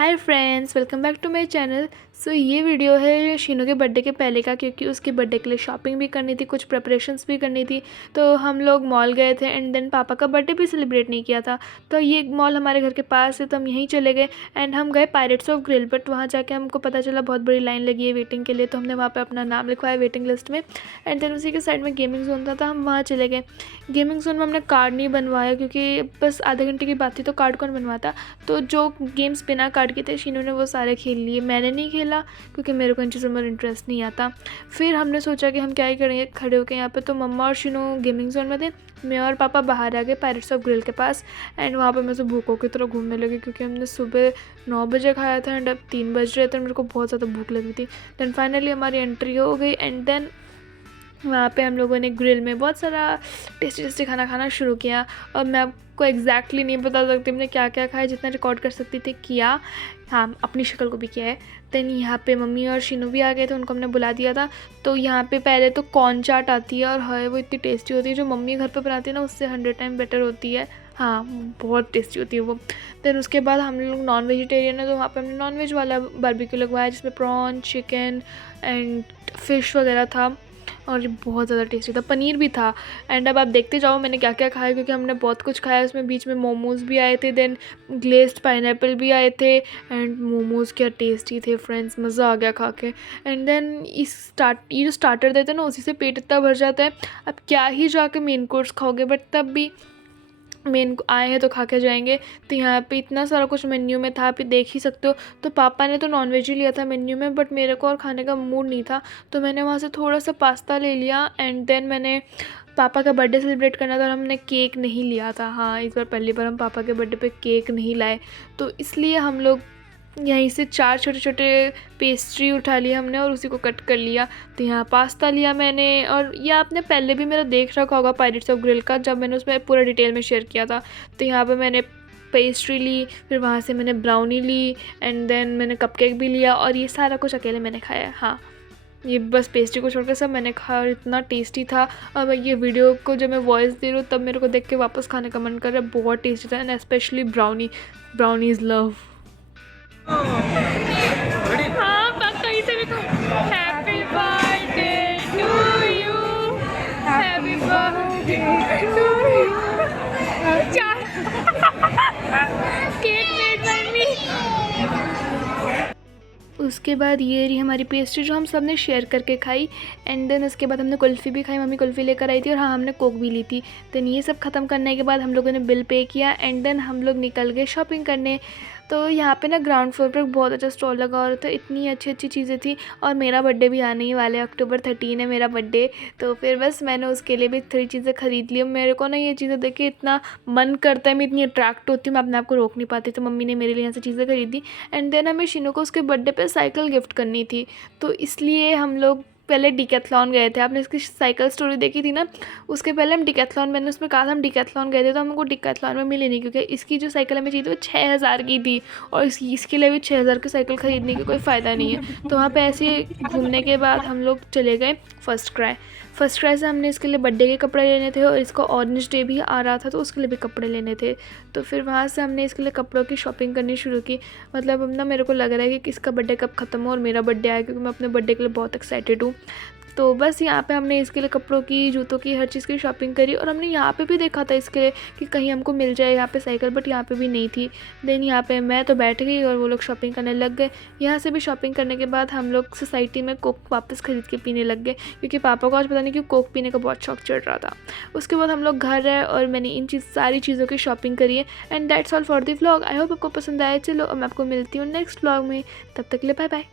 Hi friends, welcome back to my channel. So ये video है शीनू के बर्थडे के पहले का, क्योंकि उसके बर्थडे के लिए शॉपिंग भी करनी थी, कुछ प्रिपरेशंस भी करनी थी। तो हम लोग मॉल गए थे एंड देन पापा का बर्थडे भी सेलिब्रेट नहीं किया था। तो ये मॉल हमारे घर के पास है, तो हम यहीं चले गए एंड हम गए पायरेट्स ऑफ ग्रिल। बट वहाँ जाके हमको पता चला बहुत बड़ी लाइन लगी है वेटिंग के लिए, तो हमने वहाँ पर अपना नाम लिखवाया वेटिंग लिस्ट में। एंड देन उसी के साइड में गेमिंग जोन था, तो हम वहाँ चले गए। गेमिंग जोन में हमने कार्ड नहीं बनवाया, क्योंकि बस आधे घंटे की बात थी, तो कार्ड कौन बनवाता। तो जो गेम्स बिना कार्ड के थे शीनू ने वो सारे खेल लिए, मैंने नहीं खेला क्योंकि मेरे को इन चीज़ों में इंटरेस्ट नहीं आता। फिर हमने सोचा कि हम क्या ही करेंगे खड़े होकर यहाँ पे। तो मम्मा और शीनू गेमिंग जोन में थे, मैं और पापा बाहर आ गए पायरेट्स ऑफ ग्रिल के पास। एंड वहाँ पे मैं से भूखों की तरह घूमने लगी, क्योंकि हमने सुबह 9 बजे खाया था एंड अब 3 बज रहे थे। मेरे को बहुत ज़्यादा भूख लगी थी। देन फाइनली हमारी एंट्री हो गई एंड देन वहाँ पे हम लोगों ने ग्रिल में बहुत सारा टेस्टी टेस्टी खाना खाना शुरू किया। और मैं आपको एग्जैक्टली नहीं बता सकती मैंने क्या क्या खाया, जितना रिकॉर्ड कर सकती थी किया। हाँ, अपनी शक्ल को भी किया है। देन यहाँ पे मम्मी और शीनू भी आ गए थे, उनको हमने बुला दिया था। तो यहाँ पे पहले तो कॉर्न चाट आती है और है वो इतनी टेस्टी होती है, जो मम्मी घर पे बनाती है ना उससे 100 टाइम बेटर होती है। हाँ, बहुत टेस्टी होती है वो। देन उसके बाद हम लोग नॉन वेजिटेरियन है, तो वहाँ पे हमने नॉन वेज वाला बारबेक्यू लगवाया, जिसमें प्रॉन, चिकन एंड फिश वगैरह था और ये बहुत ज़्यादा टेस्टी था। पनीर भी था। एंड अब आप देखते जाओ मैंने क्या क्या खाया, क्योंकि हमने बहुत कुछ खाया। उसमें बीच में मोमोज़ भी आए थे, देन ग्लेज्ड पाइनएप्पल भी आए थे। एंड मोमोज़ क्या टेस्टी थे फ्रेंड्स, मज़ा आ गया खा के। एंड देन ये जो स्टार्टर देते हैं ना, उसी से पेट इतना भर जाता है। अब क्या ही जाके मेन कोर्स खाओगे, बट तब भी मेन आए हैं तो खा के जाएंगे। तो यहाँ पे इतना सारा कुछ मेन्यू में था, आप देख ही सकते हो। तो पापा ने तो नॉनवेज ही लिया था मेन्यू में, बट मेरे को और खाने का मूड नहीं था, तो मैंने वहाँ से थोड़ा सा पास्ता ले लिया। एंड देन मैंने पापा का बर्थडे सेलिब्रेट करना था और हमने केक नहीं लिया था। हाँ, इस बार पहली बार हम पापा के बर्थडे पे केक नहीं लाए, तो इसलिए हम लोग यहीं से 4 छोटे छोटे पेस्ट्री उठा लिया हमने और उसी को कट कर लिया। तो यहाँ पास्ता लिया मैंने, और ये आपने पहले भी मेरा देख रखा होगा पायरेट्स ऑफ ग्रिल का, जब मैंने उसमें पूरा डिटेल में शेयर किया था। तो यहाँ पे मैंने पेस्ट्री ली, फिर वहाँ से मैंने ब्राउनी ली एंड देन मैंने कपकेक भी लिया, और ये सारा कुछ अकेले मैंने खाया। हाँ, ये बस पेस्ट्री को छोड़कर सब मैंने खाया और इतना टेस्टी था। अब ये वीडियो को जब मैं वॉइस दे रही हूँ तब मेरे को देख के वापस खाने का मन कर रहा है। बहुत टेस्टी था and specially brownie is love. हाँ, पक्का इसे भी happy birthday to you, happy birthday to you. Cake made by me. उसके बाद ये रही हमारी पेस्ट्री, जो हम सब ने शेयर करके खाई। एंड देन उसके बाद हमने कुल्फ़ी भी खाई, मम्मी कुल्फ़ी लेकर आई थी, और हाँ, हमने कोक भी ली थी। देन ये सब ख़त्म करने के बाद हम लोगों ने बिल पे किया एंड देन हम लोग निकल गए शॉपिंग करने। तो यहाँ पे ना ग्राउंड फ्लोर पर बहुत अच्छा स्टॉल लगा और तो इतनी अच्छी अच्छी चीज़ें थी। और मेरा बर्थडे भी आने ही वाला है, अक्टूबर 13 है मेरा बर्थडे। तो फिर बस मैंने उसके लिए भी 3 चीज़ें ख़रीद ली। मेरे को ना ये चीज़ें देख के इतना मन करता है, मैं इतनी अट्रैक्ट होती हूँ, मैं अपने आप को रोक नहीं पाती। तो मम्मी ने मेरे लिए यहाँ से चीज़ें खरीदी। एंड देन हमें शीनू को उसके बर्थडे पे साइकिल गिफ्ट करनी थी, तो इसलिए हम लोग पहले डिकैथलॉन गए थे। आपने इसकी साइकिल स्टोरी देखी थी ना, उसके पहले हम डिकैथलॉन, मैंने उसमें कहा था हम डिकैथलॉन गए थे, तो हमको डिकैथलॉन में मिली नहीं, क्योंकि इसकी जो साइकिल हमें चाहिए थी वो 6000 की थी, और इसके लिए भी 6000 की साइकिल ख़रीदने की कोई फ़ायदा नहीं है। तो वहाँ पे ऐसे घूमने के बाद हम लोग चले गए फर्स्ट क्राई से। हमने इसके लिए बर्थडे के कपड़े लेने थे और इसका ऑरेंज डे भी आ रहा था, तो उसके लिए भी कपड़े लेने थे। तो फिर वहाँ से हमने इसके लिए कपड़ों की शॉपिंग करनी शुरू की। मतलब अब ना मेरे को लग रहा है कि इसका बर्थडे कब ख़त्म हो और मेरा बर्थडे आए, क्योंकि मैं अपने बर्थडे के लिए बहुत एक्साइटेड हूँ। तो बस यहाँ पे हमने इसके लिए कपड़ों की, जूतों की, हर चीज़ की शॉपिंग करी। और हमने यहाँ पे भी देखा था इसके लिए कि कहीं हमको मिल जाए यहाँ पे साइकिल, बट यहाँ पे भी नहीं थी। देन यहाँ पे मैं तो बैठ गई और वो लोग शॉपिंग करने लग गए। यहाँ से भी शॉपिंग करने के बाद हम लोग सोसाइटी में कोक वापस ख़रीद के पीने लग गए, क्योंकि पापा को आज पता नहीं क्यों कोक पीने का बहुत शौक चढ़ रहा था। उसके बाद हम लोग घर आए और मैंने इन सारी चीज़ों की शॉपिंग करी है। And that's all for the vlog. I hope आपको पसंद आया। चलो अब मैं आपको मिलती हूँ नेक्स्ट व्लॉग में, तब तक के लिए बाय बाय।